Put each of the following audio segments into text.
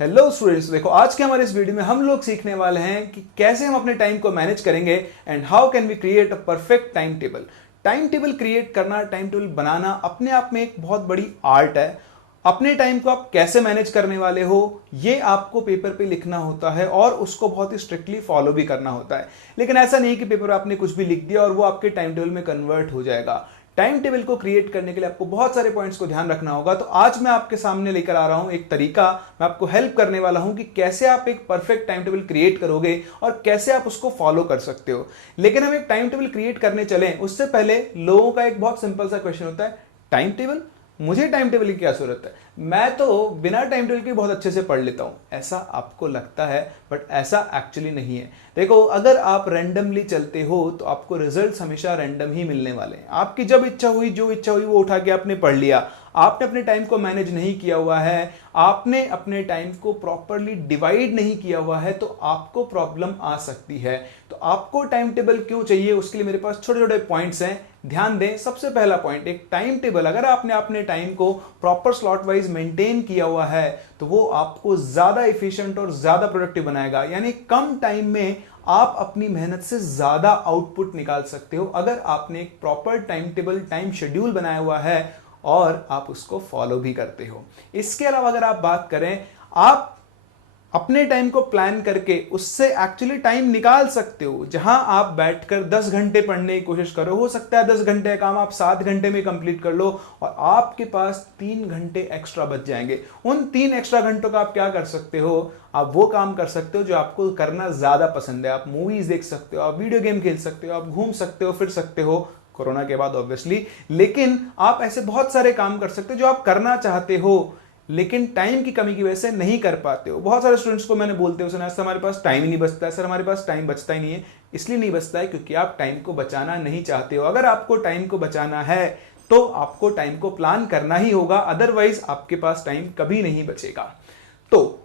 Hello students, देखो आज के हमारे इस वीडियो में हम लोग सीखने वाले हैं कि कैसे हम अपने टाइम को मैनेज करेंगे and how can we create a perfect time table. Time table create करना, टाइम टेबल बनाना अपने आप में एक बहुत बड़ी आर्ट है। अपने टाइम को आप कैसे मैनेज करने वाले हो ये आपको पेपर पे लिखना होता है और उसको बहुत ही स्ट्रिक्टली फॉलो भी करना होता है। लेकिन ऐसा नहीं कि पेपर आपने कुछ भी लिख दिया और वो आपके टाइम टेबल में कन्वर्ट हो जाएगा। टाइम टेबल को क्रिएट करने के लिए आपको बहुत सारे पॉइंट्स को ध्यान रखना होगा। तो आज मैं आपके सामने लेकर आ रहा हूं एक तरीका, मैं आपको हेल्प करने वाला हूं कि कैसे आप एक परफेक्ट टाइम टेबल क्रिएट करोगे और कैसे आप उसको फॉलो कर सकते हो। लेकिन हम एक टाइम टेबल क्रिएट करने चलें उससे पहले लोगों का एक बहुत सिंपल सा क्वेश्चन होता है, टाइम टेबल, मुझे टाइम टेबल की क्या जरूरत है, मैं तो बिना टाइम टेबल के बहुत अच्छे से पढ़ लेता हूं। ऐसा आपको लगता है बट ऐसा एक्चुअली नहीं है। देखो, अगर आप रैंडमली चलते हो तो आपको रिजल्ट्स हमेशा रैंडम ही मिलने वाले हैं। आपकी जब इच्छा हुई, जो इच्छा हुई वो उठा के आपने पढ़ लिया। आपने अपने टाइम को मैनेज नहीं किया हुआ है, आपने अपने टाइम को प्रॉपरली डिवाइड नहीं किया हुआ है, तो आपको प्रॉब्लम आ सकती है। तो आपको टाइम टेबल क्यों चाहिए, उसके लिए मेरे पास छोटे छोटे पॉइंट्स हैं, ध्यान दें। सबसे पहला पॉइंट, एक टाइम टेबल अगर आपने अपने टाइम को प्रॉपर स्लॉट वाइज मेंटेन किया हुआ है तो वो आपको ज्यादा एफिशिएंट और ज्यादा प्रोडक्टिव बनाएगा। यानी कम टाइम में आप अपनी मेहनत से ज्यादा आउटपुट निकाल सकते हो अगर आपने एक proper time table, time schedule बनाया हुआ है और आप उसको फॉलो भी करते हो। इसके अलावा अगर आप बात करें, आप अपने टाइम को प्लान करके उससे एक्चुअली टाइम निकाल सकते हो। जहां आप बैठकर 10 घंटे पढ़ने की कोशिश करो, हो सकता है 10 घंटे का काम आप 7 घंटे में कंप्लीट कर लो और आपके पास 3 घंटे एक्स्ट्रा बच जाएंगे। उन 3 एक्स्ट्रा घंटों का आप क्या कर सकते हो, आप वो काम कर सकते हो जो आपको करना ज्यादा पसंद है। आप मूवीज देख सकते हो, आप वीडियो गेम खेल सकते हो, आप घूम सकते हो, फिर सकते हो, कोरोना के बाद ऑब्वियसली। लेकिन आप ऐसे बहुत सारे काम कर सकते हो जो आप करना चाहते हो लेकिन टाइम की कमी की वजह से नहीं कर पाते हो। बहुत सारे स्टूडेंट्स को मैंने बोलते हुए सुना, सर हमारे पास टाइम ही नहीं बचता है, सर हमारे पास टाइम बचता ही नहीं है। इसलिए नहीं बचता है क्योंकि आप टाइम को बचाना नहीं चाहते हो। अगर आपको टाइम को बचाना है तो आपको टाइम को प्लान करना ही होगा, अदरवाइज आपके पास टाइम कभी नहीं बचेगा। तो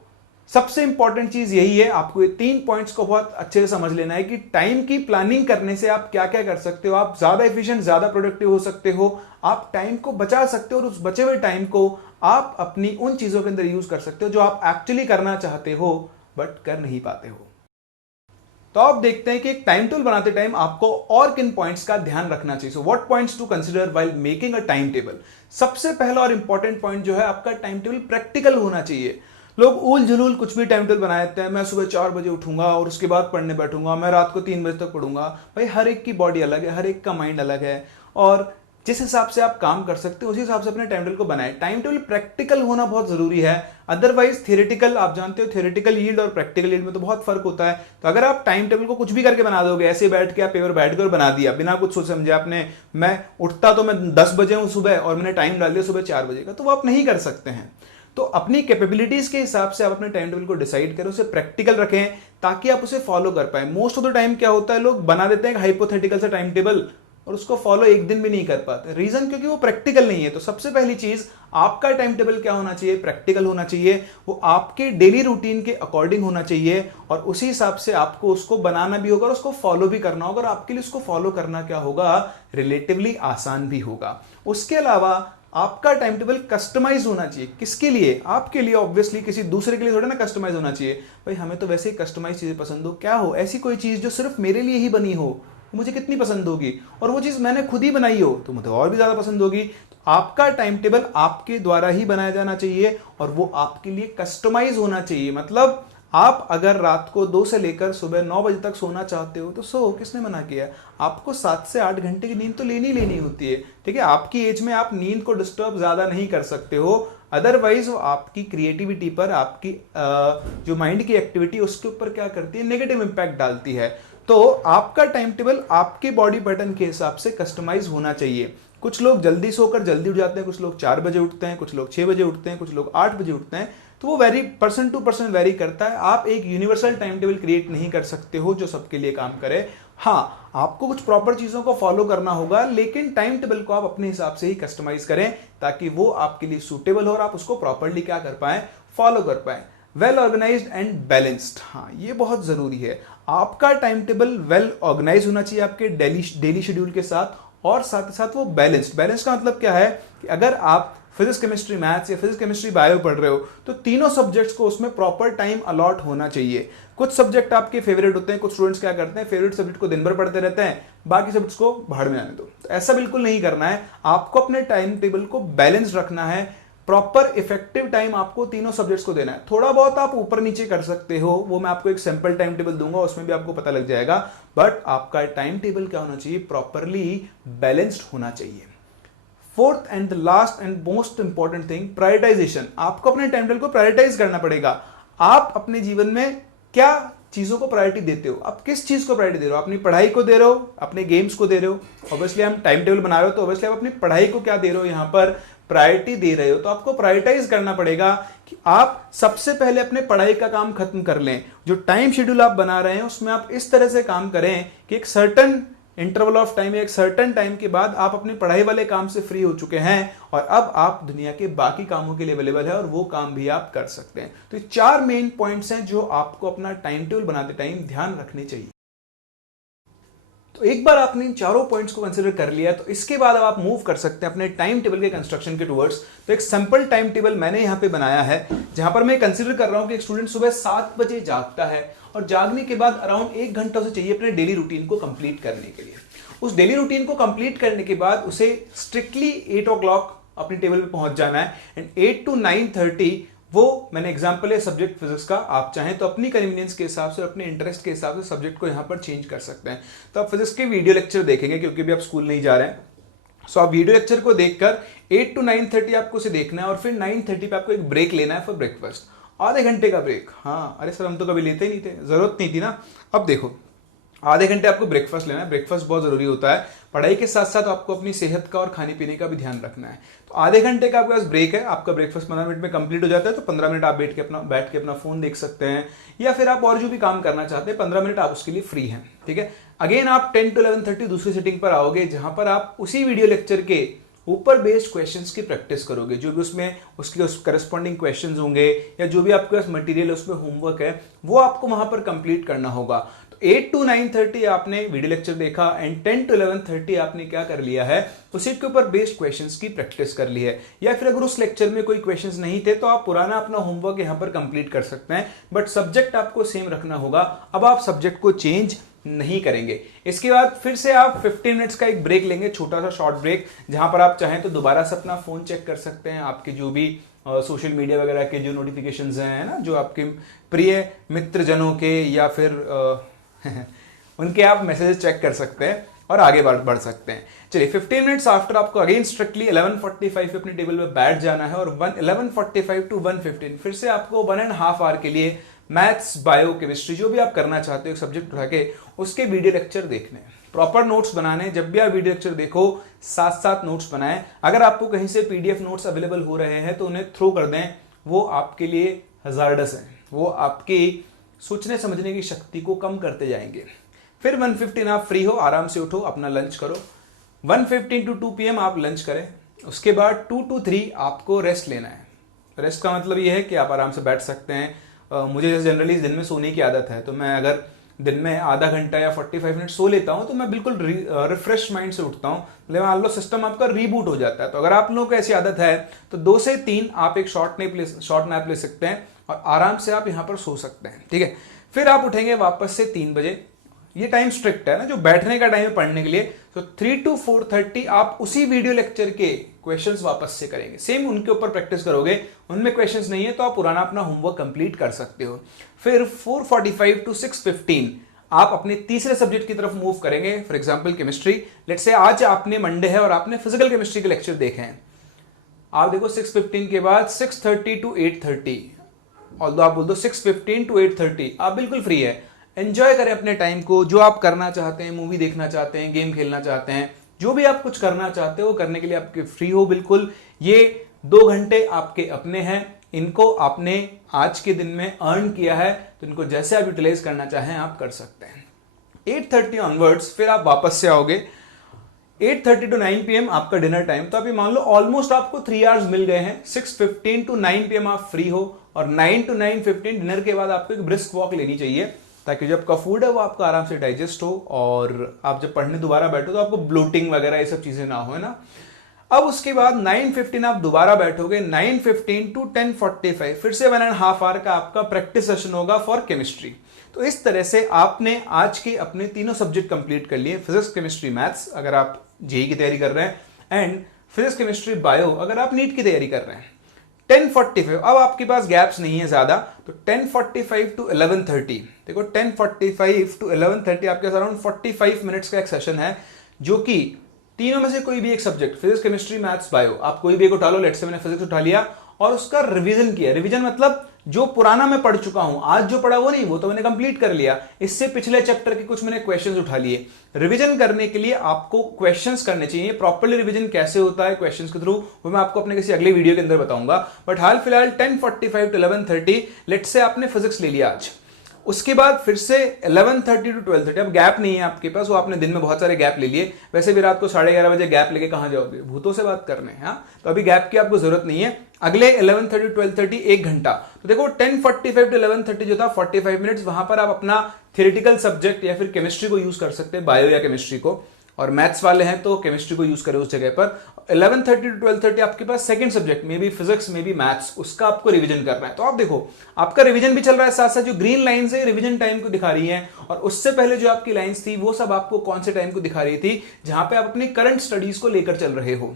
सबसे इंपॉर्टेंट चीज यही है, आपको ये 3 पॉइंट्स को बहुत अच्छे से समझ लेना है कि टाइम की प्लानिंग करने से आप क्या क्या कर सकते हो। आप ज्यादा एफिशिएंट, ज्यादा प्रोडक्टिव हो सकते हो, आप टाइम को बचा सकते हो और उस बचे हुए टाइम को आप अपनी उन चीजों के अंदर यूज कर सकते हो जो आप एक्चुअली करना चाहते हो बट कर नहीं पाते हो। तो आप देखते हैं कि एक टाइम टेबल बनाते टाइम आपको और किन पॉइंट्स का ध्यान रखना चाहिए। So what points to consider while making a time table. सबसे पहला और इंपॉर्टेंट पॉइंट जो है, आपका टाइम टेबल प्रैक्टिकल होना चाहिए। लोग ऊल जुलूल कुछ भी टाइम टेबल बना देते हैं, मैं सुबह 4 बजे उठूंगा और उसके बाद पढ़ने बैठूंगा, मैं रात को 3 बजे तक पढ़ूंगा। भाई हर एक की बॉडी अलग है, हर एक का माइंड अलग है और जिस हिसाब से आप काम कर सकते हो उसी हिसाब से अपने टाइम टेबल को बनाए। टाइम टेबल प्रैक्टिकल होना बहुत जरूरी है, अदरवाइज थियोरेटिकल, आप जानते हो थियोरेटिकल यील्ड और प्रैक्टिकल यील्ड में तो बहुत फर्क होता है। तो अगर आप टाइम टेबल को कुछ भी करके बना दोगे, ऐसे बैठ के आप पेपर बैठ कर बना दिया बिना कुछ सोच समझे, आपने मैं उठता तो मैं 10 बजे हूं सुबह और मैंने टाइम डाल दिया सुबह 4 बजे का, तो वो आप नहीं कर सकते हैं। तो अपनी कैपेबिलिटीज के हिसाब से आप अपने टाइम टेबल को डिसाइड करें, उसे प्रैक्टिकल रखें ताकि आप उसे फॉलो कर पाए। मोस्ट ऑफ द टाइम क्या होता है, लोग बना देते हैं हाइपोथेटिकल सा टाइम टेबल और उसको फॉलो एक दिन भी नहीं कर पाते। रीजन क्योंकि वो प्रैक्टिकल नहीं है। तो सबसे पहली चीज, आपका टाइम टेबल क्या होना चाहिए, प्रैक्टिकल होना चाहिए। वो आपके डेली रूटीन के अकॉर्डिंग होना चाहिए और उसी हिसाब से आपको उसको बनाना भी होगा और उसको फॉलो भी करना होगा और आपके लिए उसको फॉलो करना क्या होगा, रिलेटिवली आसान भी होगा। उसके अलावा आपका टाइम टेबल कस्टमाइज होना चाहिए। किसके लिए, आपके लिए ऑब्वियसली, किसी दूसरे के लिए थोड़ा ना कस्टमाइज होना चाहिए। भाई हमें तो वैसे ही कस्टमाइज चीजें पसंद हो, क्या हो ऐसी कोई चीज जो सिर्फ मेरे लिए ही बनी हो, मुझे कितनी पसंद होगी, और वो चीज मैंने खुद ही बनाई हो तो मुझे और भी ज्यादा पसंद होगी। तो आपका टाइम टेबल आपके द्वारा ही बनाया जाना चाहिए और वो आपके लिए कस्टमाइज होना चाहिए। मतलब आप अगर रात को 2 से लेकर सुबह 9 बजे तक सोना चाहते हो तो सो, किसने मना किया। आपको 7 से 8 घंटे की नींद तो लेनी होती है, ठीक है। आपकी एज में आप नींद को डिस्टर्ब ज्यादा नहीं कर सकते हो, अदरवाइज वो आपकी क्रिएटिविटी पर, आपकी जो माइंड की एक्टिविटी उसके ऊपर क्या करती है, नेगेटिव इंपैक्ट डालती है। तो आपका टाइम टेबल आपके बॉडी पैटर्न के हिसाब से कस्टमाइज होना चाहिए। कुछ लोग जल्दी सोकर जल्दी उठ जाते हैं, कुछ लोग 4 बजे उठते हैं, कुछ लोग 6 बजे उठते हैं, कुछ लोग 8 बजे उठते हैं। तो वो vary person to person vary करता है। आप एक यूनिवर्सल टाइम टेबल क्रिएट नहीं कर सकते हो जो सबके लिए काम करे। हाँ, आपको कुछ प्रॉपर चीजों को फॉलो करना होगा, लेकिन टाइम टेबल को आप अपने हिसाब से ही कस्टमाइज करें ताकि वो आपके लिए सूटेबल हो और आप उसको प्रॉपरली क्या कर पाए, फॉलो कर पाए। वेल ऑर्गेनाइज्ड एंड बैलेंस्ड, हाँ ये बहुत जरूरी है। आपका टाइम टेबल वेल ऑर्गेनाइज होना चाहिए आपके डेली शेड्यूल के साथ और साथ ही साथ वो बैलेंस्ड। बैलेंस का मतलब क्या है कि अगर आप फिजिक्स केमिस्ट्री मैथ्स या फिजिक्स केमिस्ट्री बायो पढ़ रहे हो, तो तीनों सब्जेक्ट्स को उसमें प्रॉपर टाइम अलॉट होना चाहिए। कुछ सब्जेक्ट आपके फेवरेट होते हैं, कुछ स्टूडेंट्स क्या करते हैं फेवरेट सब्जेक्ट को दिन भर पढ़ते रहते हैं, बाकी सब्जेक्ट्स को भाड़ में आने दो। तो ऐसा बिल्कुल नहीं करना है, आपको अपने टाइम टेबल को बैलेंस रखना है, प्रॉपर इफेक्टिव टाइम आपको तीनों सब्जेक्ट्स को देना है। थोड़ा बहुत आप ऊपर नीचे कर सकते हो, वो मैं आपको एक सिंपल टाइम टेबल दूंगा, उसमें भी आपको पता लग जाएगा, बट आपका टाइम टेबल क्या होना चाहिए, प्रॉपरली बैलेंस्ड होना चाहिए। Fourth and the last and most important thing, prioritisation. आपको अपने टाइम टेबल को प्रायोरिटाइज करना पड़ेगा। आप अपने जीवन में क्या चीजों को प्रायोरिटी देते हो, आप किस चीज को प्रायोरिटी दे रहे हो, अपनी पढ़ाई को दे रहे हो, अपने गेम्स को दे रहे हो। ऑब्वियसली हम टाइम टेबल बना रहे हो तो ऑब्वियसली आप अपनी पढ़ाई को क्या दे रहे हो, यहां पर प्रायोरिटी दे रहे हो, तो आपको प्रायोरिटाइज करना पड़ेगा कि आप सबसे पहले अपने पढ़ाई का काम खत्म कर लें। जो टाइम शेड्यूल आप बना रहे हैं उसमें आप इस तरह से काम करें कि एक सर्टन इंटरवल ऑफ टाइम, एक सर्टन टाइम के बाद आप अपनी पढ़ाई वाले काम से फ्री हो चुके हैं और अब आप दुनिया के बाकी कामों के लिए अवेलेबल है और वो काम भी आप कर सकते हैं। तो ये 4 मेन पॉइंट्स हैं जो आपको अपना टाइम टेबल बनाते टाइम ध्यान रखने चाहिए। तो एक बार आपने इन चारों पॉइंट्स को कंसीडर कर लिया तो इसके बाद अब आप मूव कर सकते हैं अपने टाइम टेबल के कंस्ट्रक्शन के टुवर्ड्स। तो एक सिंपल टाइम टेबल मैंने यहां पे बनाया है, जहां पर मैं कंसीडर कर रहा हूं कि एक स्टूडेंट सुबह 7 बजे जागता है और जागने के बाद अराउंड 1 घंटा उसे चाहिए अपने डेली रूटीन को कंप्लीट करने के लिए। उस डेली रूटीन को कंप्लीट करने के बाद उसे स्ट्रिक्टली 8 ओ क्लॉक अपने टेबल पे पहुंच जाना है एंड 8 to 9:30 वो मैंने एग्जांपल है सब्जेक्ट फिजिक्स का, आप चाहें तो अपनी कन्वीनियंस के हिसाब से अपने इंटरेस्ट के हिसाब से सब्जेक्ट को यहां पर चेंज कर सकते हैं। तो आप फिजिक्स के वीडियो लेक्चर देखेंगे क्योंकि भी आप स्कूल नहीं जा रहे हैं, सो आप वीडियो लेक्चर को देखकर 8 to 9:30 आपको उसे देखना है और फिर 9:30 पे आपको एक ब्रेक लेना है फॉर ब्रेकफास्ट, आधे घंटे का ब्रेक। हाँ अरे सर हम तो कभी लेते ही नहीं थे, जरूरत नहीं थी ना। अब देखो आधे घंटे आपको ब्रेकफास्ट लेना है, ब्रेकफास्ट बहुत जरूरी होता है, पढ़ाई के साथ साथ आपको अपनी सेहत का और खाने पीने का भी ध्यान रखना है। तो आधे घंटे का आपके पास ब्रेक है, आपका ब्रेकफास्ट 15 मिनट में कंप्लीट हो जाता है, तो 15 मिनट आप बैठ के अपना फोन देख सकते हैं या फिर आप और जो भी काम करना चाहते हैं 15 मिनट आप उसके लिए फ्री हैं। ठीक है, अगेन आप 10 to 11:30 दूसरी सिटिंग पर आओगे जहां पर आप उसी वीडियो लेक्चर के ऊपर बेस्ड क्वेश्चंस की प्रैक्टिस करोगे, जो भी उसमें उसके करस्पॉन्डिंग क्वेश्चंस होंगे या जो भी आपके पास मटेरियल उसमें होमवर्क है वो आपको वहां पर कंप्लीट करना होगा। तो 8 to 9:30 आपने वीडियो लेक्चर देखा एंड 10 to 11:30 आपने क्या कर लिया है, उसी के ऊपर बेस्ड क्वेश्चंस की प्रैक्टिस कर ली है। या फिर अगर उस लेक्चर में कोई क्वेश्चंस नहीं थे तो आप पुराना अपना होमवर्क यहां पर कंप्लीट कर सकते हैं, बट सब्जेक्ट आपको सेम रखना होगा। अब आप सब्जेक्ट को चेंज नहीं करेंगे। इसके बाद फिर से आप 15 मिनट्स का एक ब्रेक लेंगे, छोटा सा शॉर्ट ब्रेक, जहां पर आप चाहें तो दोबारा से अपना फोन चेक कर सकते हैं, आपके जो भी सोशल मीडिया वगैरह के जो नोटिफिकेशंस हैं ना, जो आपके प्रिय मित्रजनों के या फिर उनके आप मैसेजेस चेक कर सकते हैं और आगे बढ़ सकते हैं। चलिए 15 मिनट्स आफ्टर आपको अगेन स्ट्रिक्टली 11:45 पे अपने टेबल पे बैठ जाना है और 11:45 to 1:15 फिर से आपको 1.5 आवर के लिए मैथ्स बायो केमिस्ट्री जो भी आप करना चाहते हो एक सब्जेक्ट उठा के उसके वीडियो लेक्चर देखने, प्रॉपर नोट्स बनाने। जब भी आप वीडियो लेक्चर देखो साथ साथ नोट्स बनाएं। अगर आपको कहीं से पीडीएफ नोट्स अवेलेबल हो रहे हैं तो उन्हें थ्रो कर दें, वो आपके लिए हजार्डस है, वो आपकी सोचने समझने की शक्ति को कम करते जाएंगे। फिर 1:15 आप फ्री हो, आराम से उठो, अपना लंच करो। 1:15 to 2 PM आप लंच करें। उसके बाद 2 to 3 आपको रेस्ट लेना है। रेस्ट का मतलब ये है कि आप आराम से बैठ सकते हैं। मुझे जैसे जनरली दिन में सोने की आदत है, तो मैं अगर दिन में आधा घंटा या 45 मिनट सो लेता हूं तो मैं बिल्कुल रिफ्रेश माइंड से उठता हूं, मतलब मान लो सिस्टम आपका रीबूट हो जाता है। तो अगर आप लोगों को ऐसी आदत है तो 2 से 3 आप एक शॉर्ट नैप ले सकते हैं और आराम से आप यहां पर सो सकते हैं। ठीक है, फिर आप उठेंगे वापस से 3 बजे। ये टाइम स्ट्रिक्ट है ना, जो बैठने का टाइम है पढ़ने के लिए। तो 3 to 4:30 आप उसी वीडियो लेक्चर के क्वेश्चंस वापस से करेंगे, सेम उनके ऊपर प्रैक्टिस करोगे। उनमें क्वेश्चंस नहीं है तो आप पुराना अपना होमवर्क कंप्लीट कर सकते हो। फिर 4:45 to 6:15 आप अपने तीसरे सब्जेक्ट की तरफ मूव करेंगे, for example chemistry. Let's say आज आपने मंडे है और आपने फिजिकल केमिस्ट्री के लेक्चर देखे हैं। आप देखो 6:15 के बाद 6:30 to 8:30, ऑल्दो आप बोल दो 6:15 to 8:30 आप बिल्कुल फ्री है। एंजॉय करें अपने टाइम को, जो आप करना चाहते हैं, मूवी देखना चाहते हैं, गेम खेलना चाहते हैं, जो भी आप कुछ करना चाहते हो करने के लिए आपके फ्री हो बिल्कुल। ये 2 घंटे आपके अपने हैं, इनको आपने आज के दिन में अर्न किया है, तो इनको जैसे आप यूटिलाइज करना चाहें आप कर सकते हैं। 8:30 ऑनवर्ड्स फिर आप वापस से आओगे। 8:30 to 9 PM आपका डिनर टाइम, तो अभी मान लो ऑलमोस्ट आपको 3 आवर्स मिल गए हैं। 6:15 to 9 PM आप फ्री हो और 9 to 9:15 डिनर के बाद आपको एक ब्रिस्क वॉक लेनी चाहिए, ताकि जो आपका फूड है वो आपका आराम से डाइजेस्ट हो और आप जब पढ़ने दोबारा बैठो तो आपको ब्लोटिंग वगैरह ये सब चीजें ना हो, है ना। अब उसके बाद 9:15 आप दोबारा बैठोगे, 9:15 टू 10:45 फिर से 1.5 आवर का आपका प्रैक्टिस सेशन होगा फॉर केमिस्ट्री। तो इस तरह से आपने आज के अपने तीनों सब्जेक्ट कंप्लीट कर लिए, फिजिक्स केमिस्ट्री मैथ्स अगर आप जेई की तैयारी कर रहे हैं, एंड फिजिक्स केमिस्ट्री बायो अगर आप नीट की तैयारी कर रहे हैं। 10:45 अब आपके पास गैप्स नहीं है ज्यादा, तो 10:45 टू 11:30 देखो 10:45 टू 11:30 आपके पास अराउंड 45 मिनट्स का एक सेशन है, जो कि तीनों में से कोई भी एक subject physics chemistry maths bio आप कोई भी एक उठा लो। लेट्स से मैंने फिजिक्स उठा लिया और उसका रिवीजन किया। रिवीजन मतलब जो पुराना मैं पढ़ चुका हूं, आज जो पढ़ा वो नहीं, वो तो मैंने कंप्लीट कर लिया। इससे पिछले चैप्टर के कुछ मैंने क्वेश्चंस उठा लिए। रिवीजन करने के लिए आपको क्वेश्चंस करने चाहिए। प्रॉपर्ली रिवीजन कैसे होता है क्वेश्चंस के थ्रू, वो मैं आपको अपने किसी अगले वीडियो के अंदर बताऊंगा। बट हाल फिलहाल 10:45 टू 11:30 लेट्स से आपने फिजिक्स ले लिया आज, उसके बाद फिर से 11:30 टू 12:30 अब गैप नहीं है आपके पास, वो आपने दिन में बहुत सारे गैप ले लिए। वैसे भी रात को 11:30 बजे गैप लेके कहां जाओगे, भूतों से बात करने। हाँ, तो अभी गैप की आपको जरूरत नहीं है। अगले 11:30 टू 12:30 1 घंटा, तो देखो 10:45 टू 11:30 जो था 45 मिनट्स, वहां पर आप अपना थियोरेटिकल सब्जेक्ट या फिर केमिस्ट्री को यूज कर सकते हैं, बायो या केमिस्ट्री को, और मैथ्स वाले हैं तो केमिस्ट्री को यूज करें उस जगह पर। 11:30 टू 12:30 आपके पास सेकंड सब्जेक्ट में भी फिजिक्स में भी मैथ्स, उसका आपको रिवीजन करना है। तो आप देखो आपका रिवीजन भी चल रहा है, साथ साथ जो ग्रीन लाइंस है रिवीजन टाइम को दिखा रही है, और उससे पहले जो आपकी लाइंस थी वो सब आपको कौन से टाइम को दिखा रही थी, जहां पे आप अपनी करंट स्टडीज को लेकर चल रहे हो।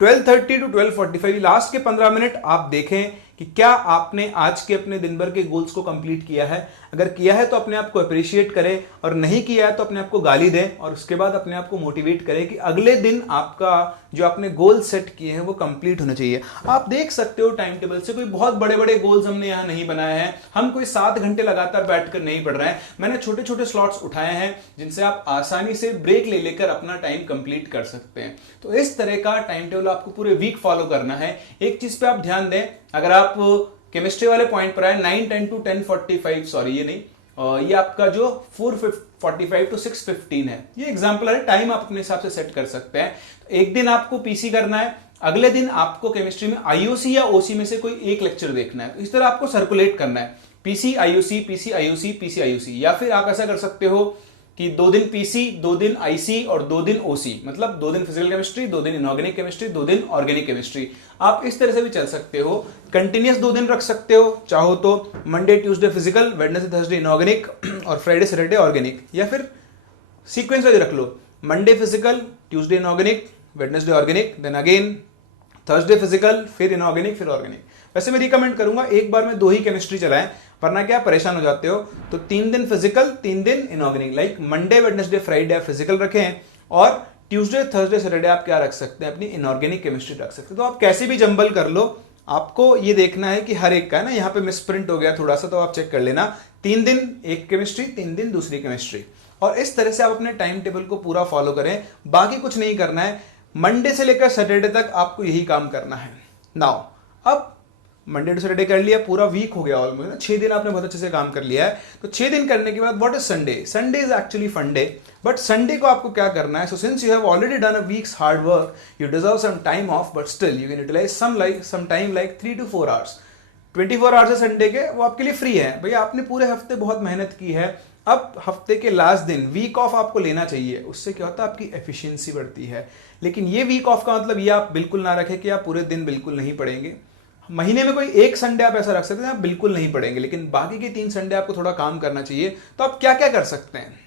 12:30 टू 12:45 लास्ट के 15 मिनट आप देखें कि क्या आपने आज के अपने दिन भर के गोल्स को कंप्लीट किया है। अगर किया है तो अपने आप को अप्रिशिएट करें, और नहीं किया है तो अपने आप को गाली दें, और उसके बाद अपने आप को मोटिवेट करें कि अगले दिन आपका जो आपने गोल सेट किए हैं वो कंप्लीट होने चाहिए। आप देख सकते हो टाइम टेबल से कोई बहुत बड़े बड़े गोल्स हमने यहाँ नहीं बनाए हैं, हम कोई 7 घंटे लगातार बैठकर नहीं पढ़ रहे हैं। मैंने छोटे छोटे स्लॉट्स उठाए हैं जिनसे आप आसानी से ब्रेक ले लेकर अपना टाइम कंप्लीट कर सकते हैं। तो इस तरह का टाइम टेबल आपको पूरे वीक फॉलो करना है। एक चीज पे आप ध्यान दें, अगर आप केमिस्ट्री वाले पॉइंट पर आए 9:10 टू 10:45, सॉरी ये नहीं, ये आपका जो 4:45 टू 6:15 है, ये एग्जांपल है, टाइम आप अपने हिसाब से सेट कर सकते हैं। तो एक दिन आपको पीसी करना है, अगले दिन आपको केमिस्ट्री में आईओसी या ओसी में से कोई एक लेक्चर देखना है। इस तरह आपको सर्कुलेट करना है, PC IOC PC IOC PC IOC, या फिर आप ऐसा कर सकते हो कि 2 दिन पीसी 2 दिन आईसी और 2 दिन ओसी, मतलब 2 दिन फिजिकल केमिस्ट्री 2 दिन इनऑर्गेनिक केमिस्ट्री 2 दिन ऑर्गेनिक केमिस्ट्री। आप इस तरह से भी चल सकते हो, कंटिन्यूस 2 दिन रख सकते हो चाहो तो, Monday Tuesday physical, Wednesday Thursday inorganic और फ्राइडे सैटरडे ऑर्गेनिक, या फिर सीक्वेंस वाइज रख लो, Monday physical, Tuesday inorganic, Wednesday organic, then again Thursday physical, फिर इनऑर्गेनिक, फिर ऑर्गेनिक। वैसे मैं रिकमेंड करूंगा एक बार में 2 ही केमिस्ट्री चलाएं, वरना क्या परेशान हो जाते हो। तो 3 दिन फिजिकल 3 दिन inorganic, like Monday Wednesday Friday आप फिजिकल रखें, और ट्यूसडे थर्सडे सैटरडे आप क्या रख सकते हैं, अपनी इनऑर्गेनिक केमिस्ट्री रख सकते हैं। तो आप कैसे भी जंबल कर लो, आपको ये देखना है कि हर एक का है ना, यहाँ पे मिसप्रिंट हो गया थोड़ा सा, तो आप चेक कर लेना, 3 दिन एक केमिस्ट्री 3 दिन दूसरी केमिस्ट्री, और इस तरह से आप अपने टाइम टेबल को पूरा फॉलो करें। बाकी कुछ नहीं करना है, मंडे से लेकर सैटरडे तक आपको यही काम करना है। नाउ अब मंडे टू सैटरडे कर लिया, पूरा वीक हो गया ऑलमोस्ट, 6 दिन आपने बहुत अच्छे से काम कर लिया है। तो 6 दिन करने के बाद what is Sunday, Sunday is actually fun day, but Sunday को आपको क्या करना है, so since you have already done a week's hard work, you deserve some time off, but still you can utilize some time like 3 to 4 hours. 24 hours है Sunday के, वो आपके लिए फ्री है। भैया आपने पूरे हफ्ते बहुत मेहनत की है, अब हफ्ते के लास्ट दिन वीक ऑफ आपको लेना चाहिए। उससे क्या होता है, आपकी एफिशिएंसी बढ़ती है। लेकिन ये वीक ऑफ का मतलब ये आप बिल्कुल ना रखें कि आप पूरे दिन बिल्कुल नहीं पढ़ेंगे। महीने में कोई एक संडे आप ऐसा रख सकते हैं आप बिल्कुल नहीं पढ़ेंगे, लेकिन बाकी के 3 संडे आपको थोड़ा काम करना चाहिए। तो आप क्या क्या कर सकते हैं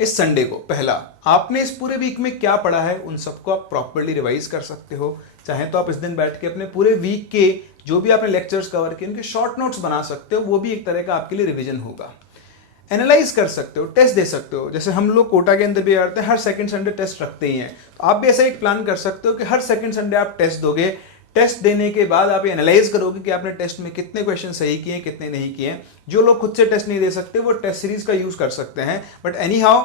इस संडे को, पहला आपने इस पूरे वीक में क्या पढ़ा है उन सबको आप प्रॉपर्ली रिवाइज कर सकते हो। चाहे तो आप इस दिन बैठ के अपने पूरे वीक के जो भी आपने लेक्चर्स कवर किए उनके शॉर्ट नोट्स बना सकते हो, वो भी एक तरह का आपके लिए रिविजन होगा। एनालाइज कर सकते हो, टेस्ट दे सकते हो, जैसे हम लोग कोटा के अंदर भी करते हैं, हर सेकंड संडे टेस्ट रखते ही हैं। तो आप भी ऐसा एक प्लान कर सकते हो कि हर सेकंड संडे आप टेस्ट दोगे। टेस्ट देने के बाद आप एनालाइज करोगे कि आपने टेस्ट में कितने क्वेश्चन सही किए कितने नहीं किए। जो लोग खुद से टेस्ट नहीं दे सकते वो टेस्ट सीरीज का यूज कर सकते हैं, but any how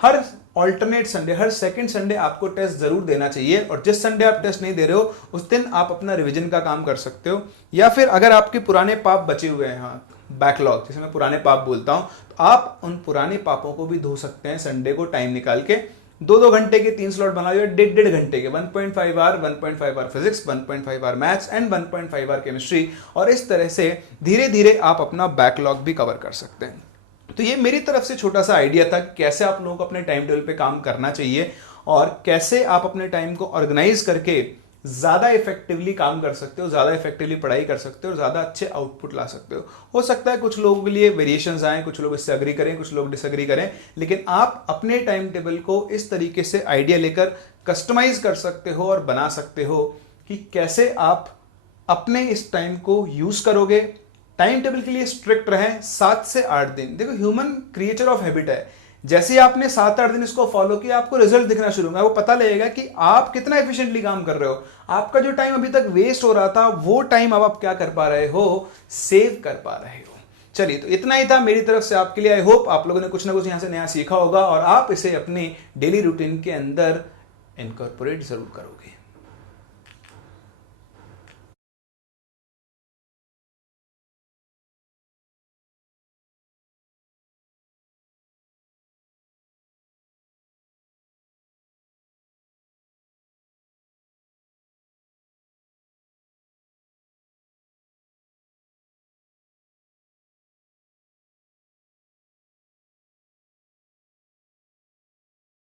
her alternate Sunday, her second Sunday आपको टेस्ट जरूर देना चाहिए। और जिस संडे आप टेस्ट नहीं दे रहे हो उस दिन आप अपना रिवीजन का काम कर सकते हो, या फिर अगर आपके पुराने पाप बचे हुए हैं, हाँ बैकलॉग जिसे मैं पुराने पाप बोलता हूं, तो आप उन पुराने पापों को भी धो सकते हैं संडे को टाइम निकाल के। 2-2 घंटे के 3 स्लॉट बना दिए, 1.5 घंटे के 1.5 hour, 1.5 hour physics, 1.5 hour maths and 1.5 hour chemistry. और इस तरह से धीरे धीरे आप अपना बैकलॉग भी कवर कर सकते हैं। तो ये मेरी तरफ से छोटा सा आइडिया था कि कैसे आप लोगों को अपने टाइम टेबल पे काम करना चाहिए। और कैसे आप अपने टाइम को ऑर्गेनाइज करके ज़्यादा इफेक्टिवली काम कर सकते हो, ज़्यादा इफेक्टिवली पढ़ाई कर सकते हो और ज़्यादा अच्छे आउटपुट ला सकते हो सकता है कुछ लोगों के लिए वेरिएशंस आए, कुछ लोग इससे अग्री करें, कुछ लोग डिसअग्री करें, लेकिन आप अपने टाइम टेबल को इस तरीके से आइडिया लेकर कस्टमाइज कर सकते हो और बना सकते हो कि कैसे आप अपने इस टाइम को यूज करोगे। टाइम टेबल के लिए स्ट्रिक्ट रहें, 7 से 8 दिन। देखो, ह्यूमन क्रिएचर ऑफ हैबिट है। जैसे ही आपने 7-8 दिन इसको फॉलो किया, आपको रिजल्ट दिखना शुरू होगा, आपको पता लगेगा कि आप कितना एफिशिएंटली काम कर रहे हो। आपका जो टाइम अभी तक वेस्ट हो रहा था, वो टाइम अब आप क्या कर पा रहे हो, सेव कर पा रहे हो। चलिए, तो इतना ही था मेरी तरफ से आपके लिए। आई होप आप लोगों ने कुछ ना कुछ यहां से नया सीखा होगा और आप इसे अपने डेली रूटीन के अंदर इनकॉर्पोरेट जरूर करोगे।